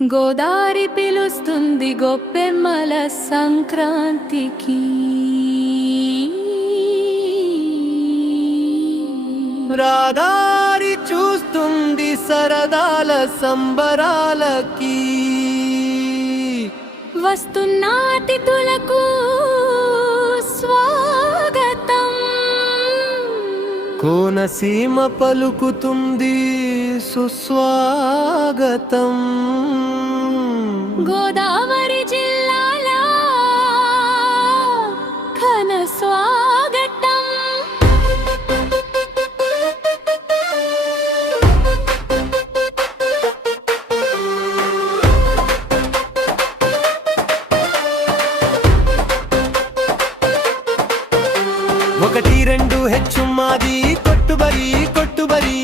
గోదారి పిలుస్తుంది గొప్పెమ్మల సంక్రాంతికి. రాదారి చూస్తుంది సరదాల సంబరాలకి. వస్తున్న అతిథులకు స్వాగతం. కోనసీమ పలుకుతుంది సుస్వాగతం. గోదావరి జిల్లాల ఘన స్వాగతం. ఒకటి రెండు హెచ్చు మాది కొట్టుబరి కొట్టుబరి.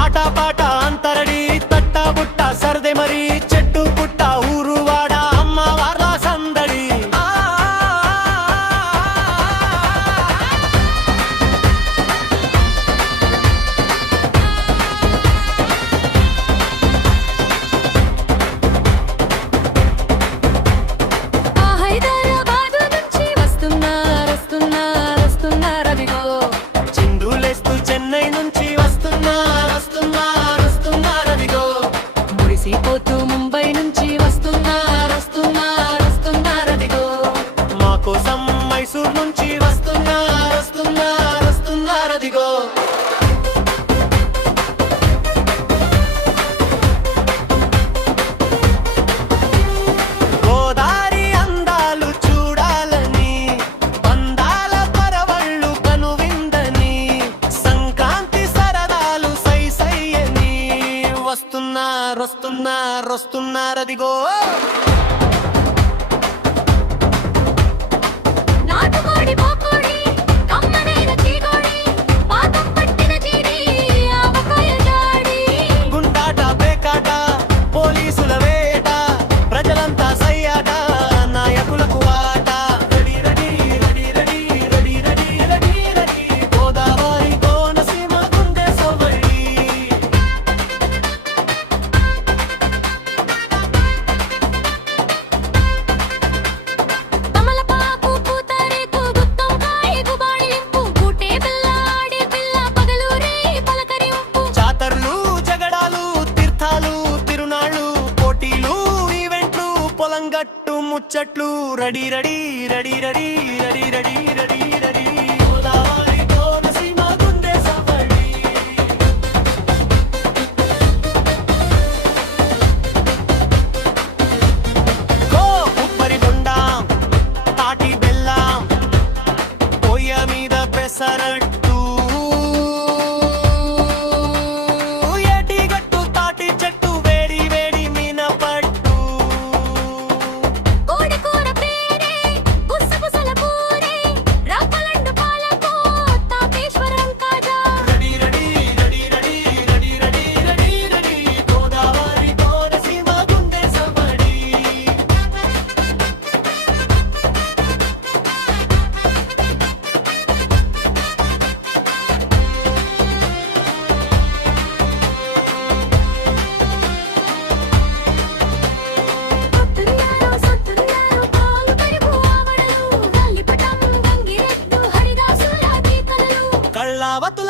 ఆటపాట అంతరడి తట్టా బుట్ట సరదే మరి. చెట్టు పుట్ట ఊరు వాడ అమ్మ వార్ల సందడి. చిందులేస్తూ చెన్నై నుంచి వస్తున్నారదిగో. మురిసిపోతూ ముంబై నుంచి వస్తున్నారదిగో. మా కోసం మైసూర్ నుంచి వస్తున్నారదిగో. గోదారి అందాలు చూడాలని, అందాల పరవళ్ళు కనువిందని, సంక్రాంతి సరదాలు సై సయ్యని. వస్తున్నారదిగో. నాటుకోడి పోకోడి కమ్మనైన చీకోడి పాతం పట్టిన చీడి ఆవకాయ జాడి. గుండాట పేకాట పోలీసుల వేట, ప్రజలంతా సయ్యాట నాయకులకు ఆట. Ready ready ready ready ready ready ready ready. Godavari Konaseema గుండె సొవడి. తమలపాకు పూతరేకు గుత్తంకాయ గుబాళింపు కూటే పిల్ల ఆడే పిల్ల పగలూరే పలకరింపు. జాతరలు జగడాలు తీర్థాలు తిరునాళ్ళు పోటీలు ఈవెంట్లు పొలంగట్టు ముచ్చట్లు. Ready ready ready ready ready ready ready ready. Godavari Konaseema గుండె సవ్వడి. గో ఉప్పరి బొండాం తాటి బెల్లం పొయ్య మీద పెసరట్టు. ఏటిగట్టు తాటి చెట్టు వేడి వేడి మీనపట్టు. కోడి కూర పేరే గుసగుసల పూరే రప్పలండు పాలకు తాపేశ్వరం కాజా. Ready ready ready ready ready ready ready ready. Godavari Konaseema గుండె సవ్వడి. సొత్తున్నారు పాలు పెరుగు ఆవడలు గాలిపటం గంగిరెద్దు హరిదాసుల గీతలు. కళ్ళావతుల